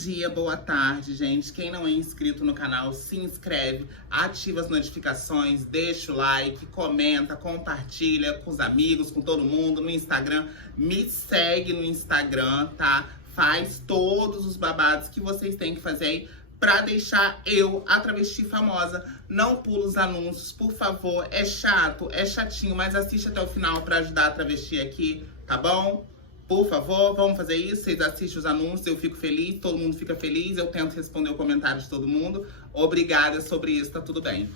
dia, boa tarde, gente. Quem não é inscrito no canal, se inscreve, ativa as notificações, deixa o like, comenta, compartilha com os amigos, com todo mundo no Instagram. Me segue no Instagram, tá? Faz todos os babados que vocês têm que fazer aí pra deixar eu, a travesti famosa. Não pula os anúncios, por favor. É chato, é chatinho, mas assiste até o final pra ajudar a travesti aqui, tá bom? Por favor, vamos fazer isso. Vocês assistem os anúncios, eu fico feliz, todo mundo fica feliz. Eu tento responder o comentário de todo mundo. Obrigada sobre isso, tá tudo bem.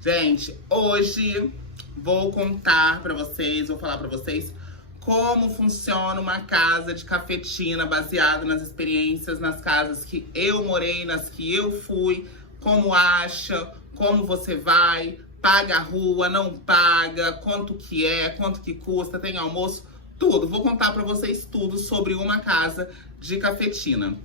Gente, hoje vou contar pra vocês, vou falar pra vocês como funciona uma casa de cafetina baseada nas experiências, nas casas que eu morei, nas que eu fui, como acha, como você vai, paga a rua, não paga, quanto que custa, tem almoço, tudo. Vou contar pra vocês tudo sobre uma casa de cafetina.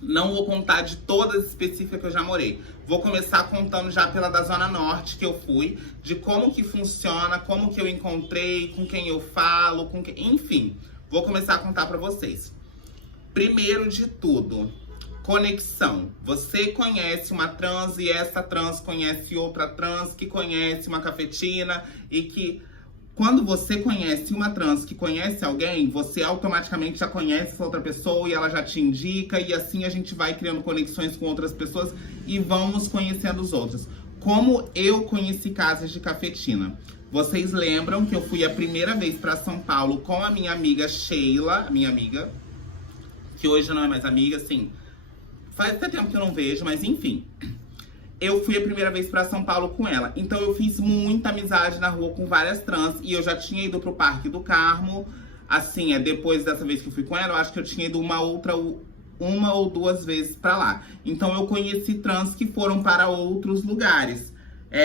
Não vou contar de todas as específicas que eu já morei. Vou começar contando já pela da Zona Norte que eu fui, de como que funciona, como que eu encontrei, com quem eu falo, enfim. Vou começar a contar pra vocês. Primeiro de tudo, conexão. Você conhece uma trans e essa trans conhece outra trans que conhece uma cafetina e que... Quando você conhece uma trans que conhece alguém, você automaticamente já conhece essa outra pessoa e ela já te indica, e assim a gente vai criando conexões com outras pessoas e vamos conhecendo os outros. Como eu conheci casas de cafetina? Vocês lembram que eu fui a primeira vez para São Paulo com a minha amiga Sheila, minha amiga, que hoje não é mais amiga, assim, faz até tempo que eu não vejo, mas enfim. Eu fui a primeira vez pra São Paulo com ela. Então eu fiz muita amizade na rua com várias trans. E eu já tinha ido pro Parque do Carmo. Assim, depois dessa vez que eu fui com ela, eu acho que eu tinha ido uma ou duas vezes pra lá. Então eu conheci trans que foram para outros lugares.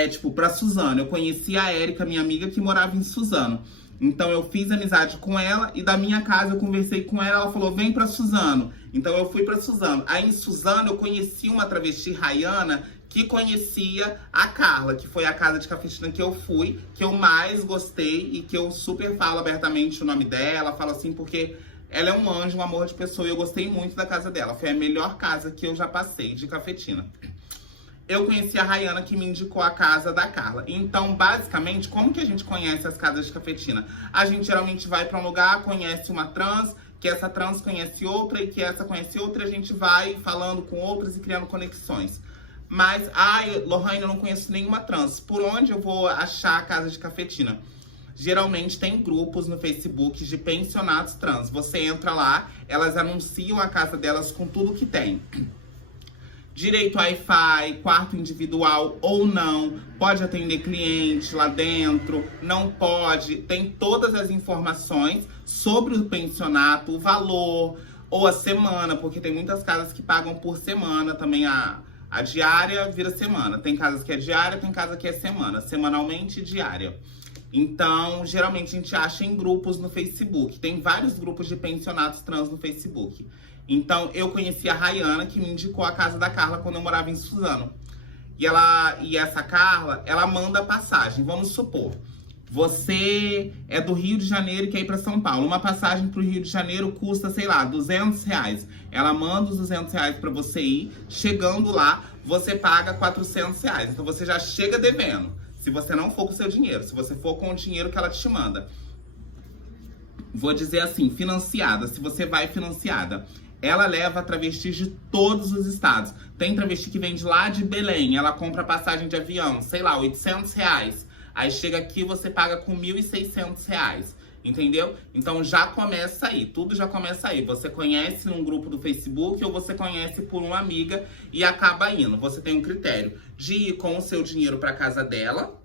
Tipo, pra Suzano. Eu conheci a Érica, minha amiga, que morava em Suzano. Então eu fiz amizade com ela e da minha casa eu conversei com ela, ela falou, vem pra Suzano. Então eu fui pra Suzano. Aí em Suzano eu conheci uma travesti Rayana que conhecia a Carla, que foi a casa de cafetina que eu fui, que eu mais gostei e que eu super falo abertamente o nome dela, falo assim porque ela é um anjo, um amor de pessoa e eu gostei muito da casa dela. Foi a melhor casa que eu já passei de cafetina. Eu conheci a Rayana que me indicou a casa da Carla. Então, basicamente, como que a gente conhece as casas de cafetina? A gente geralmente vai pra um lugar, conhece uma trans, que essa trans conhece outra e que essa conhece outra, e a gente vai falando com outras e criando conexões. Mas, Lohane, eu não conheço nenhuma trans. Por onde eu vou achar a casa de cafetina? Geralmente tem grupos no Facebook de pensionatos trans. Você entra lá, elas anunciam a casa delas com tudo que tem. Direito Wi-Fi, quarto individual ou não, pode atender cliente lá dentro, não pode, tem todas as informações sobre o pensionato, o valor ou a semana, porque tem muitas casas que pagam por semana também, a diária vira semana. Tem casas que é diária, tem casa que é semana, semanalmente e diária. Então, geralmente a gente acha em grupos no Facebook, tem vários grupos de pensionatos trans no Facebook. Então, eu conheci a Rayana, que me indicou a casa da Carla quando eu morava em Suzano. E essa Carla, ela manda passagem. Vamos supor, você é do Rio de Janeiro e quer ir para São Paulo. Uma passagem pro Rio de Janeiro custa, sei lá, R$200. Ela manda os R$200 para você ir. Chegando lá, você paga R$400. Então, você já chega devendo. Se você não for com o seu dinheiro. Se você for com o dinheiro que ela te manda. Vou dizer assim, financiada. Se você vai financiada. Ela leva travestis de todos os estados. Tem travesti que vem de lá de Belém. Ela compra passagem de avião, sei lá, R$800. Aí chega aqui, você paga com R$1.600. Entendeu? Então já começa aí. Tudo já começa aí. Você conhece num grupo do Facebook ou você conhece por uma amiga e acaba indo. Você tem um critério de ir com o seu dinheiro para casa dela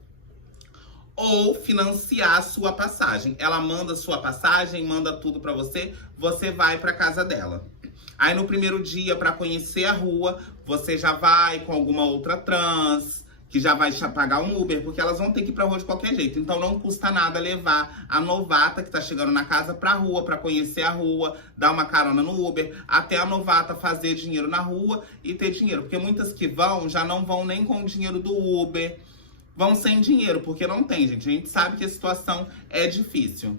ou financiar a sua passagem. Ela manda a sua passagem, manda tudo para você, você vai para casa dela. Aí no primeiro dia, para conhecer a rua, você já vai com alguma outra trans, que já vai pagar um Uber, porque elas vão ter que ir pra rua de qualquer jeito. Então não custa nada levar a novata que tá chegando na casa pra rua, pra conhecer a rua, dar uma carona no Uber, até a novata fazer dinheiro na rua e ter dinheiro. Porque muitas que vão, já não vão nem com o dinheiro do Uber, vão sem dinheiro, porque não tem, gente. A gente sabe que a situação é difícil.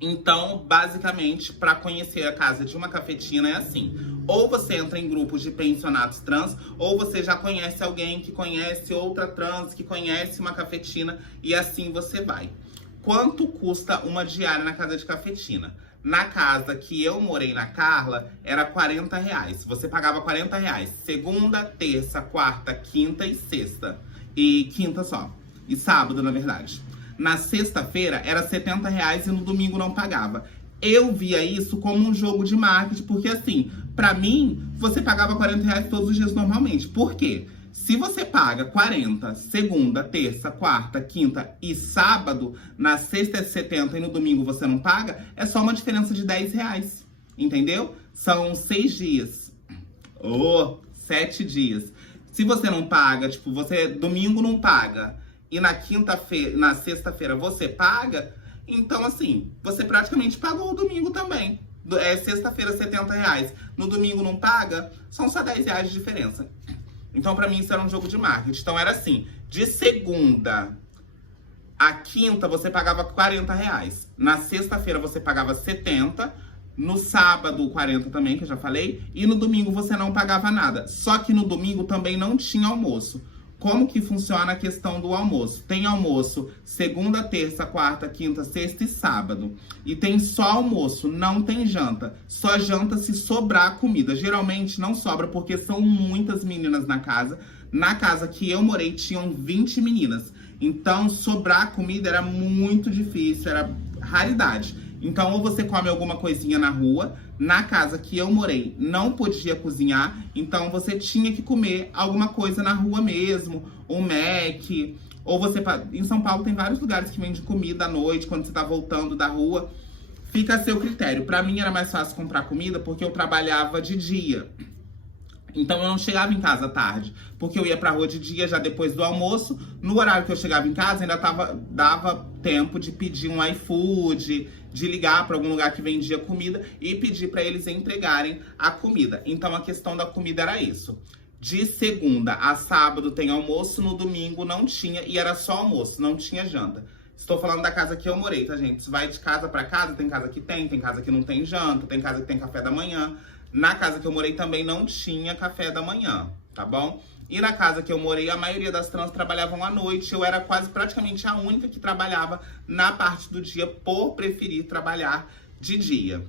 Então, basicamente, para conhecer a casa de uma cafetina é assim. Ou você entra em grupos de pensionatos trans, ou você já conhece alguém que conhece outra trans, que conhece uma cafetina, e assim você vai. Quanto custa uma diária na casa de cafetina? Na casa que eu morei na Carla, era R$40. Você pagava R$40. Segunda, terça, quarta, quinta e sexta. E quinta só. E sábado, na verdade. Na sexta-feira, era R$70 e no domingo não pagava. Eu via isso como um jogo de marketing, porque assim, pra mim, você pagava R$40 todos os dias normalmente. Por quê? Se você paga 40, segunda, terça, quarta, quinta e sábado, na sexta é 70 e no domingo você não paga, é só uma diferença de R$10. Entendeu? São 6 dias. Ou 7 dias. Se você não paga, tipo, você domingo não paga e na quinta-feira, na sexta-feira você paga, então assim, você praticamente pagou o domingo também. Sexta-feira R$70. No domingo não paga, são só R$10 de diferença. Então, pra mim, isso era um jogo de marketing. Então, era assim, de segunda a quinta, você pagava R$40. Na sexta-feira, você pagava 70. No sábado, 40 também, que eu já falei. E no domingo, você não pagava nada. Só que no domingo também não tinha almoço. Como que funciona a questão do almoço? Tem almoço segunda, terça, quarta, quinta, sexta e sábado. E tem só almoço, não tem janta. Só janta se sobrar comida. Geralmente não sobra porque são muitas meninas na casa. Na casa que eu morei tinham 20 meninas. Então sobrar comida era muito difícil, era raridade. Então, ou você come alguma coisinha na rua. Na casa que eu morei, não podia cozinhar. Então, você tinha que comer alguma coisa na rua mesmo. Um Mac. Ou você... Em São Paulo tem vários lugares que vendem comida à noite, quando você tá voltando da rua. Fica a seu critério. Pra mim, era mais fácil comprar comida porque eu trabalhava de dia. Então, eu não chegava em casa à tarde, porque eu ia pra rua de dia já depois do almoço. No horário que eu chegava em casa, ainda dava tempo de pedir um iFood, de ligar pra algum lugar que vendia comida e pedir pra eles entregarem a comida. Então, a questão da comida era isso. De segunda a sábado tem almoço, no domingo não tinha e era só almoço, não tinha janta. Estou falando da casa que eu morei, tá, gente? Você vai de casa pra casa, tem casa que tem casa que não tem janta, tem casa que tem café da manhã. Na casa que eu morei também não tinha café da manhã, tá bom? E na casa que eu morei, a maioria das trans trabalhavam à noite. Eu era praticamente a única que trabalhava na parte do dia por preferir trabalhar de dia.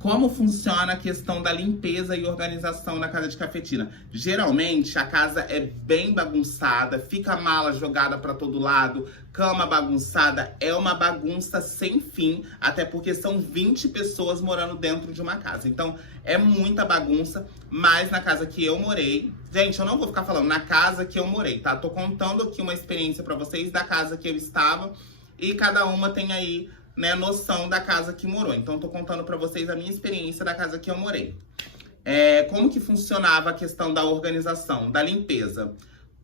Como funciona a questão da limpeza e organização na casa de cafetina? Geralmente, a casa é bem bagunçada, fica mala jogada para todo lado, cama bagunçada, é uma bagunça sem fim, até porque são 20 pessoas morando dentro de uma casa. Então, é muita bagunça, mas na casa que eu morei... Gente, eu não vou ficar falando na casa que eu morei, tá? Tô contando aqui uma experiência para vocês da casa que eu estava e cada uma tem aí... né, noção da casa que morou. Então, tô contando pra vocês a minha experiência da casa que eu morei. Como que funcionava a questão da organização, da limpeza?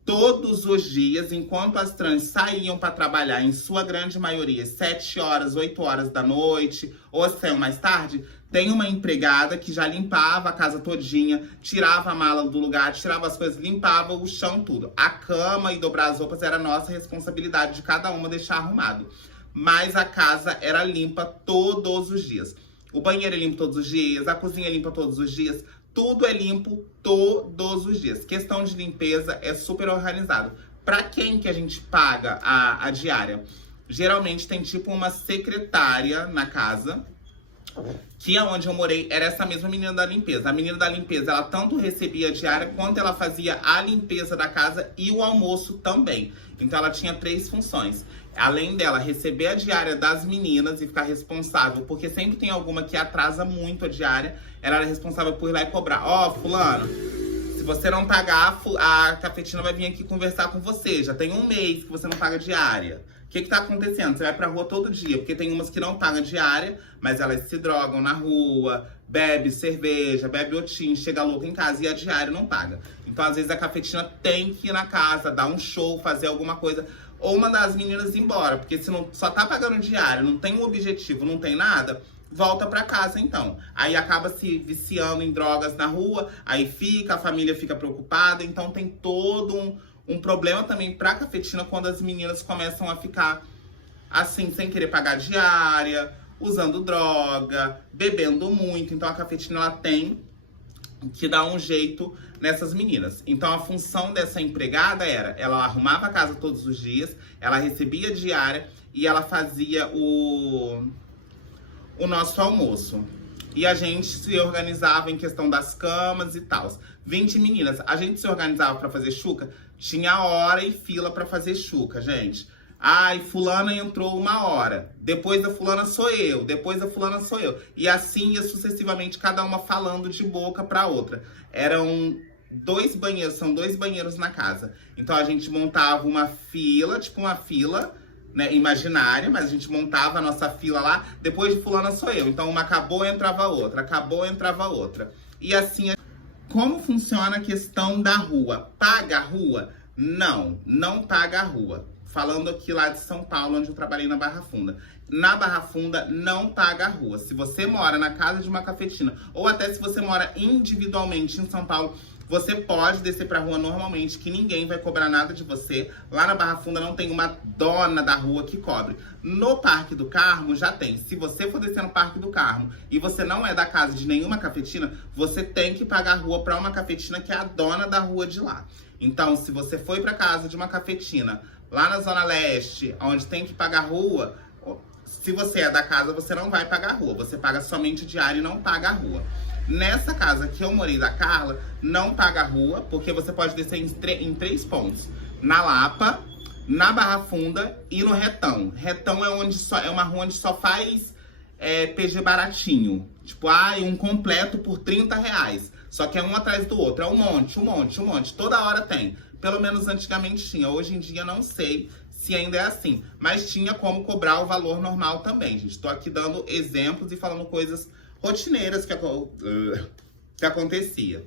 Todos os dias, enquanto as trans saíam pra trabalhar, em sua grande maioria, 7 horas, 8 horas da noite, ou saiam mais tarde, tem uma empregada que já limpava a casa todinha, tirava a mala do lugar, tirava as coisas, limpava o chão, tudo. A cama e dobrar as roupas era nossa responsabilidade de cada uma deixar arrumado. Mas a casa era limpa todos os dias. O banheiro é limpo todos os dias, a cozinha é limpa todos os dias, tudo é limpo todos os dias. Questão de limpeza é super organizado. Pra quem que a gente paga a diária? Geralmente tem tipo uma secretária na casa, que é onde eu morei, era essa mesma menina da limpeza. A menina da limpeza, ela tanto recebia a diária, quanto ela fazia a limpeza da casa e o almoço também. Então ela tinha 3 funções. Além dela receber a diária das meninas e ficar responsável, porque sempre tem alguma que atrasa muito a diária, ela era responsável por ir lá e cobrar. Ó, fulano, se você não pagar, a cafetina vai vir aqui conversar com você. Já tem 1 mês que você não paga diária. O que tá acontecendo? Você vai pra rua todo dia, porque tem umas que não pagam diária, mas elas se drogam na rua, bebe cerveja, bebe otim, chega louca em casa e a diária não paga. Então, às vezes, a cafetina tem que ir na casa, dar um show, fazer alguma coisa, ou mandar as meninas embora, porque se não só tá pagando diária, não tem um objetivo, não tem nada, volta pra casa então. Aí acaba se viciando em drogas na rua, aí a família fica preocupada, então tem todo um problema também pra cafetina quando as meninas começam a ficar assim, sem querer pagar diária, usando droga, bebendo muito. Então a cafetina ela tem que dá um jeito nessas meninas. Então a função dessa empregada era, ela arrumava a casa todos os dias, ela recebia diária e ela fazia o nosso almoço. E a gente se organizava em questão das camas e tal. 20 meninas. A gente se organizava pra fazer chuca. Tinha hora e fila pra fazer chuca, gente. Ai, fulana entrou 1 hora. Depois da fulana sou eu. Depois da fulana sou eu. E assim ia sucessivamente, cada uma falando de boca pra outra. Eram 2 banheiros, são 2 banheiros na casa. Então a gente montava uma fila, tipo uma fila, né, imaginária, mas a gente montava a nossa fila lá, depois de fulana sou eu. Então uma acabou, entrava outra, acabou, entrava outra. E assim, como funciona a questão da rua? Paga a rua? Não, não paga a rua. Falando aqui lá de São Paulo, onde eu trabalhei na Barra Funda. Na Barra Funda não paga a rua. Se você mora na casa de uma cafetina, ou até se você mora individualmente em São Paulo, você pode descer pra rua normalmente, que ninguém vai cobrar nada de você. Lá na Barra Funda não tem uma dona da rua que cobre. No Parque do Carmo já tem. Se você for descer no Parque do Carmo e você não é da casa de nenhuma cafetina, você tem que pagar a rua pra uma cafetina que é a dona da rua de lá. Então, se você foi pra casa de uma cafetina lá na Zona Leste, onde tem que pagar a rua, se você é da casa, você não vai pagar a rua. Você paga somente o diário e não paga a rua. Nessa casa que eu morei da Carla, não paga a rua, porque você pode descer em 3 pontos. Na Lapa, na Barra Funda e no Retão. Retão é uma rua onde só faz PG baratinho. Tipo, um completo por R$30. Só que é um atrás do outro. É um monte. Toda hora tem. Pelo menos antigamente tinha. Hoje em dia não sei se ainda é assim. Mas tinha como cobrar o valor normal também, gente. Tô aqui dando exemplos e falando coisas rotineiras que acontecia.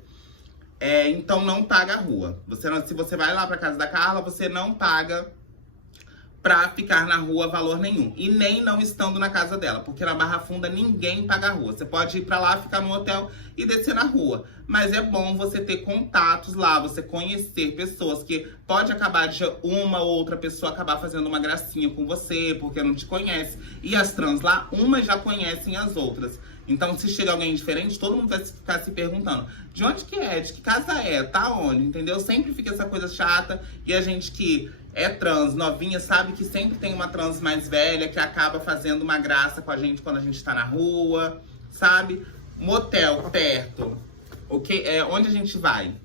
Então não paga a rua. Se você vai lá pra casa da Carla, você não paga pra ficar na rua valor nenhum. E nem não estando na casa dela, porque na Barra Funda ninguém paga a rua. Você pode ir pra lá, ficar no hotel e descer na rua. Mas é bom você ter contatos lá, você conhecer pessoas, que pode acabar de uma ou outra pessoa acabar fazendo uma gracinha com você, porque não te conhece. E as trans lá, umas já conhecem as outras. Então, se chega alguém diferente, todo mundo vai ficar se perguntando: de onde que é? De que casa é? Tá onde? Entendeu? Sempre fica essa coisa chata. E a gente que é trans, novinha, sabe que sempre tem uma trans mais velha que acaba fazendo uma graça com a gente quando a gente tá na rua, sabe? Motel perto. Onde a gente vai?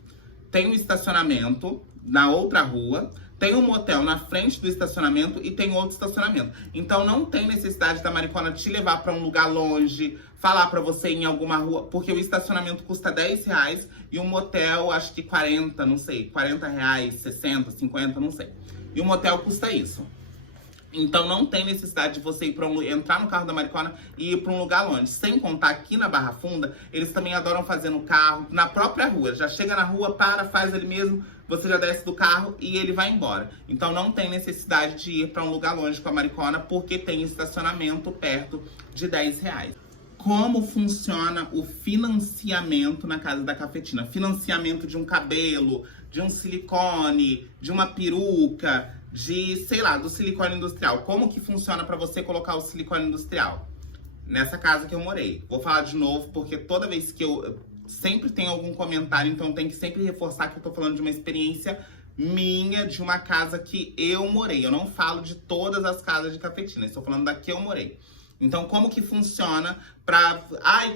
Tem um estacionamento na outra rua. Tem um motel na frente do estacionamento e tem outro estacionamento. Então não tem necessidade da maricona te levar pra um lugar longe, falar pra você ir em alguma rua, porque o estacionamento custa R$10 e o motel acho que 40, não sei, R$40, 60, 50, não sei. E o motel custa isso. Então não tem necessidade de você entrar no carro da maricona e ir pra um lugar longe. Sem contar aqui na Barra Funda, eles também adoram fazer no carro, na própria rua. Já chega na rua, faz ali mesmo, você já desce do carro e ele vai embora. Então não tem necessidade de ir pra um lugar longe com a maricona, porque tem estacionamento perto de R$10. Como funciona o financiamento na casa da cafetina? Financiamento de um cabelo, de um silicone, de uma peruca, sei lá, do silicone industrial. Como que funciona pra você colocar o silicone industrial? Nessa casa que eu morei. Vou falar de novo, porque toda vez que eu sempre tem algum comentário, então tem que sempre reforçar que eu tô falando de uma experiência minha, de uma casa que eu morei. Eu não falo de todas as casas de cafetina, estou falando da que eu morei. Então, como que funciona pra...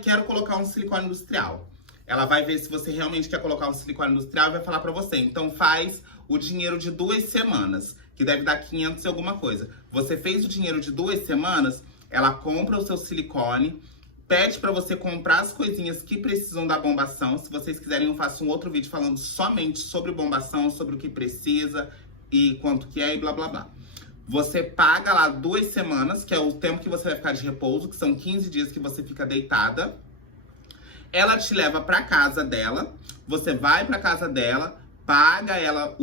quero colocar um silicone industrial. Ela vai ver se você realmente quer colocar um silicone industrial e vai falar pra você. Então, faz o dinheiro de 2 semanas, que deve dar 500 e alguma coisa. Você fez o dinheiro de 2 semanas, ela compra o seu silicone, pede pra você comprar as coisinhas que precisam da bombação. Se vocês quiserem, eu faço um outro vídeo falando somente sobre bombação, sobre o que precisa e quanto que é e blá, blá, blá. Você paga lá 2 semanas, que é o tempo que você vai ficar de repouso, que são 15 dias que você fica deitada. Ela te leva pra casa dela, você vai pra casa dela, paga ela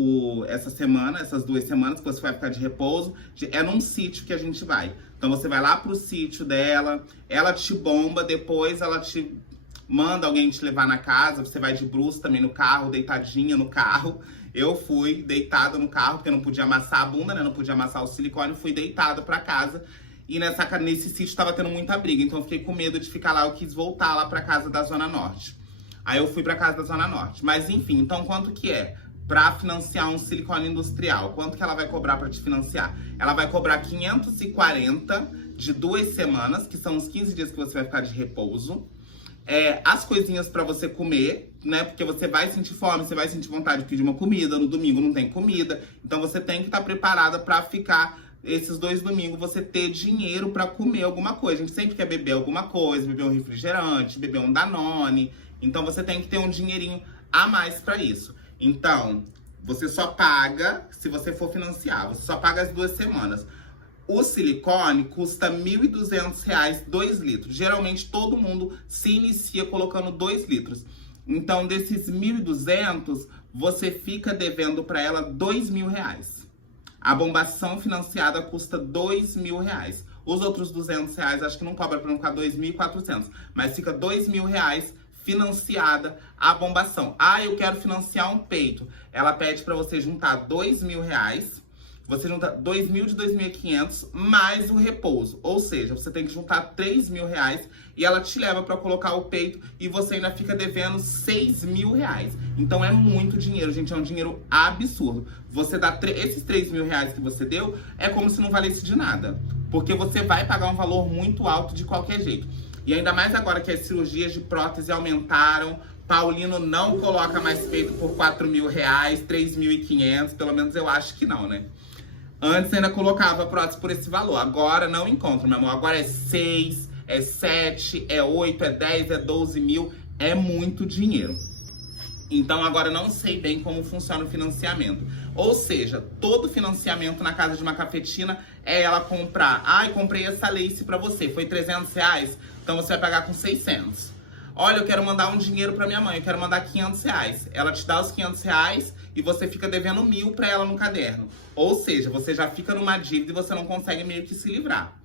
essa semana, essas 2 semanas que você vai ficar de repouso. É num sítio que a gente vai. Então você vai lá pro sítio dela, ela te bomba, depois ela te manda alguém te levar na casa, você vai de bruços também no carro, deitadinha no carro. Eu fui deitada no carro, porque eu não podia amassar a bunda, né? Não podia amassar o silicone, fui deitada pra casa. E nesse sítio tava tendo muita briga, então eu fiquei com medo de ficar lá, eu quis voltar lá pra casa da Zona Norte. Aí eu fui pra casa da Zona Norte. Mas enfim, então quanto que é? Pra financiar um silicone industrial, quanto que ela vai cobrar pra te financiar? Ela vai cobrar 540 de 2 semanas, que são os 15 dias que você vai ficar de repouso. As coisinhas pra você comer, né? Porque você vai sentir fome, você vai sentir vontade de pedir uma comida. No domingo não tem comida. Então você tem que estar preparada pra ficar esses 2 domingos, você ter dinheiro pra comer alguma coisa. A gente sempre quer beber alguma coisa, beber um refrigerante, beber um Danone. Então você tem que ter um dinheirinho a mais pra isso. Então, você só paga, se você for financiar, você só paga as 2 semanas. O silicone custa R$ 1.200, 2 litros. Geralmente, todo mundo se inicia colocando 2 litros. Então, desses 1.200, você fica devendo para ela R$ 2.000. A bombação financiada custa R$ 2.000. Os outros R$ 200, acho que não cobra para não ficar R$ 2.400. Mas fica R$ 2.000 financiada a bombação. Ah, eu quero financiar um peito. Ela pede para você juntar R$ 2.000. Você junta 2.000 de 2.500 mais o repouso. Ou seja, você tem que juntar R$ 3.000 e ela te leva para colocar o peito e você ainda fica devendo R$ 6.000. Então é muito dinheiro, gente. É um dinheiro absurdo. Você dá esses R$ 3.000 que você deu, é como se não valesse de nada. Porque você vai pagar um valor muito alto de qualquer jeito. E ainda mais agora que as cirurgias de prótese aumentaram. Paulino não coloca mais peito por R$ 4.000, R$ 3.500. Pelo menos eu acho que não, né? Antes ainda colocava prótese por esse valor. Agora não encontro, meu amor. Agora é 6, é 7, é 8, é 10, é 12 mil. É muito dinheiro. Então agora eu não sei bem como funciona o financiamento. Ou seja, todo financiamento na casa de uma cafetina é ela comprar. Ai, comprei essa lace pra você. Foi R$ 300? Então você vai pagar com 600. Olha, eu quero mandar um dinheiro pra minha mãe. Eu quero mandar R$ 500. Ela te dá os R$ 500 e você fica devendo 1.000 pra ela no caderno. Ou seja, você já fica numa dívida e você não consegue meio que se livrar.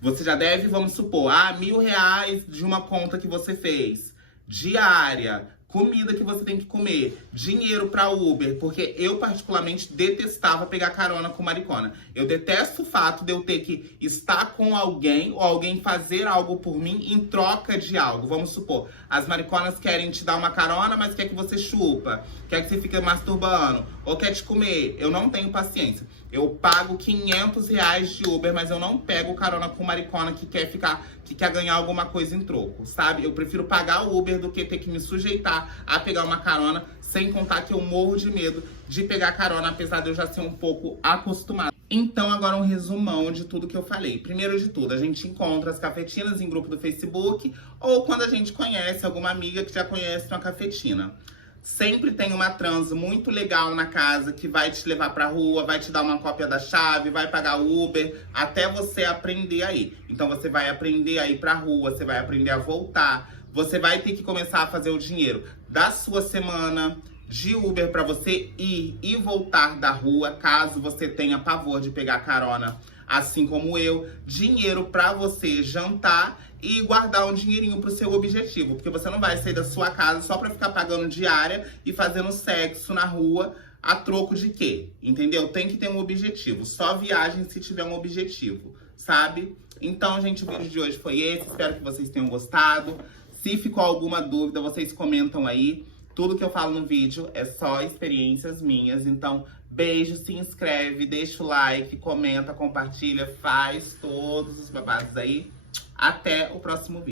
Você já deve, vamos supor, R$ 1.000 de uma conta que você fez. Diária. Comida que você tem que comer, dinheiro pra Uber, porque eu particularmente detestava pegar carona com maricona. Eu detesto o fato de eu ter que estar com alguém ou alguém fazer algo por mim em troca de algo. Vamos supor, as mariconas querem te dar uma carona, mas quer que você chupa, quer que você fique masturbando, ou quer te comer. Eu não tenho paciência. Eu pago R$ 500 de Uber, mas eu não pego carona com maricona que quer ganhar alguma coisa em troco, sabe? Eu prefiro pagar o Uber do que ter que me sujeitar a pegar uma carona, sem contar que eu morro de medo de pegar carona, apesar de eu já ser um pouco acostumado. Então, agora um resumão de tudo que eu falei. Primeiro de tudo, a gente encontra as cafetinas em grupo do Facebook ou quando a gente conhece alguma amiga que já conhece uma cafetina. Sempre tem uma trans muito legal na casa que vai te levar pra rua, vai te dar uma cópia da chave, vai pagar o Uber, até você aprender a ir. Então você vai aprender a ir pra rua, você vai aprender a voltar. Você vai ter que começar a fazer o dinheiro da sua semana de Uber pra você ir e voltar da rua, caso você tenha pavor de pegar carona, assim como eu. Dinheiro pra você jantar e guardar um dinheirinho pro seu objetivo. Porque você não vai sair da sua casa só pra ficar pagando diária e fazendo sexo na rua a troco de quê? Entendeu? Tem que ter um objetivo. Só viagem se tiver um objetivo, sabe? Então, gente, o vídeo de hoje foi esse. Espero que vocês tenham gostado. Se ficou alguma dúvida, vocês comentam aí. Tudo que eu falo no vídeo é só experiências minhas. Então, beijo, se inscreve, deixa o like, comenta, compartilha, faz todos os babados aí. Até o próximo vídeo.